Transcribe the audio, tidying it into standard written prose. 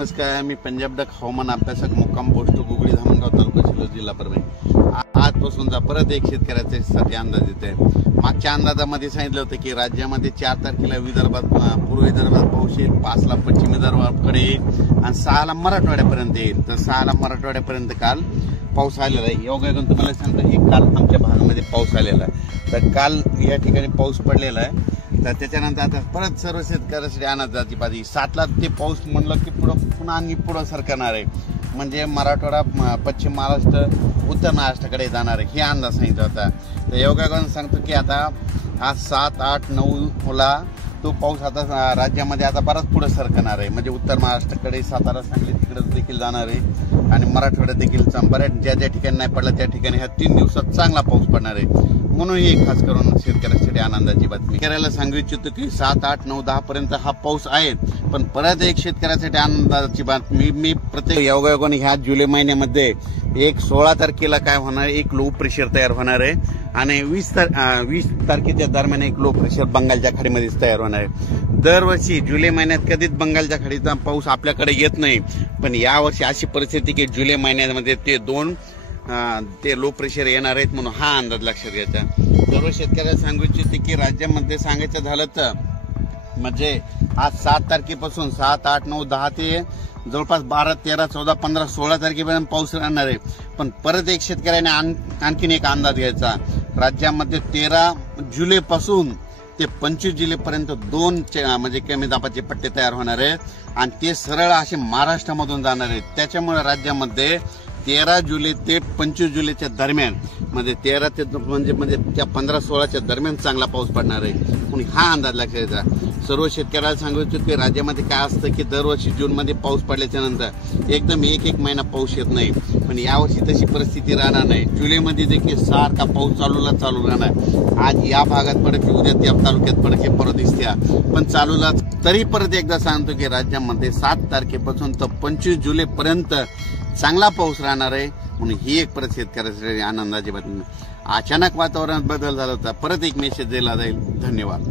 नमस्कार, मी पंजाब डक हवामान अभ्यासक मुक्काम पोस्ट गुगळी धामणगाव तालुका शिल्लोड जिल्हा परभणी। आजपासूनचा परत एक शेतकऱ्यासाठी अंदाज येते। मागच्या अंदाजामध्ये सांगितलं होतं की राज्यामध्ये 4 तारखेला विदर्भात पूर्व विदर्भात पाऊस येईल, 5 ला पश्चिम विदर्भाकडे येईल आणि 6 ला मराठवाड्यापर्यंत येईल। तर 6 ला मराठवाड्यापर्यंत काल पाऊस आलेला आहे। योगायोगाने तुम्हाला सांगतो की काल आमच्या भागामध्ये पाऊस आलेला आहे। तर काल या ठिकाणी पाऊस पडलेला आहे। तर त्याच्यानंतर आता परत सर्व शेतकऱ्यांसाठी अंदाजाची बाजी 7 ला ते पाऊस म्हणलं की पुन्हा आणि पुढे सरकणार आहे, म्हणजे मराठवाडा, पश्चिम महाराष्ट्र, उत्तर महाराष्ट्राकडे जाणार आहे, हे अंदाज सांगितला होता। तर योगायोगाने सांगतो की आता आज 7, 8, 9 ला तो पाऊस आता राज्यामध्ये आता बराच पुढे सरकणार आहे, म्हणजे उत्तर महाराष्ट्राकडे, सातारा, सांगली तिकडे देखील जाणार आहे आणि मराठवाड्यात देखील बऱ्याच ज्या ठिकाणी नाही पडला त्या ठिकाणी ह्या 3 दिवसात चांगला पाऊस पडणार आहे। म्हणून ही खास करून शेतकऱ्यांसाठी आनंदाची बातमी। शेतकऱ्याला सांगू इच्छितो की 7, 8, 9, 10 पर्यंत हा पाऊस आहे, पण परत एक शेतकऱ्यासाठी आनंदाची बातमी मी प्रत्येक योगायोगाने ह्या जुलै महिन्यामध्ये 16 तारखेला काय होणार, एक लो प्रेशर तयार होणार आहे आणि 20 तारखेच्या दरम्यान एक लो प्रेशर बंगालच्या खाडीमध्येच तयार होणार आहे। दरवर्षी जुलै महिन्यात कधीच बंगालच्या खाडीचा पाऊस आपल्याकडे येत नाही, पण यावर्षी अशी परिस्थिती की जुलै महिन्यामध्ये ते लो प्रेशर येणार आहेत, म्हणून हा अंदाज लक्षात घ्यायचा। सर्व शेतकऱ्याला सांगू इच्छिते की राज्यामध्ये सांगायचं झालं तर म्हणजे आज 7 तारखेपासून 7, 8, 9, 10 ते जवळपास 12, 13, 14, 15, 16 तारखेपर्यंत पाऊस राहणार आहे। पण परत एक शेतकऱ्याने आणखीन एक अंदाज घ्यायचा। राज्यामध्ये 13 जुलैपासून ते 25 जुलैपर्यंत 2 म्हणजे कमी दाबाचे पट्टे तयार होणार आहेत आणि ते सरळ असे महाराष्ट्रामधून जाणार आहेत। त्याच्यामुळे राज्यामध्ये 13 जुलै ते 25 जुलैच्या दरम्यान म्हणजे 13 ते म्हणजे त्या 15-16च्या दरम्यान चांगला पाऊस पडणार आहे, म्हणून हा अंदाज लक्षात घ्यायचा। सर्व शेतकऱ्याला सांगू इच्छितो की राज्यामध्ये काय असतं की दरवर्षी जूनमध्ये पाऊस पडल्याच्या नंतर एकदम एक महिना पाऊस येत नाही, पण यावर्षी तशी परिस्थिती राहणार नाही। जुलैमध्ये देखील सारखा पाऊस चालू राहणार। आज या भागात पडत की उद्या त्या तालुक्यात पडत हे परत दिसत्या, पण चालूला तरी परत एकदा सांगतो की राज्यामध्ये 7 तारखेपासून तर 25 जुलैपर्यंत चांगला पाऊस राहणार आहे, म्हणून ही एक परत शेतकऱ्यासाठी आनंदाची बातमी। अचानक वातावरणात बदल झाला होता, परत एक मेसेज दिला जाईल। धन्यवाद।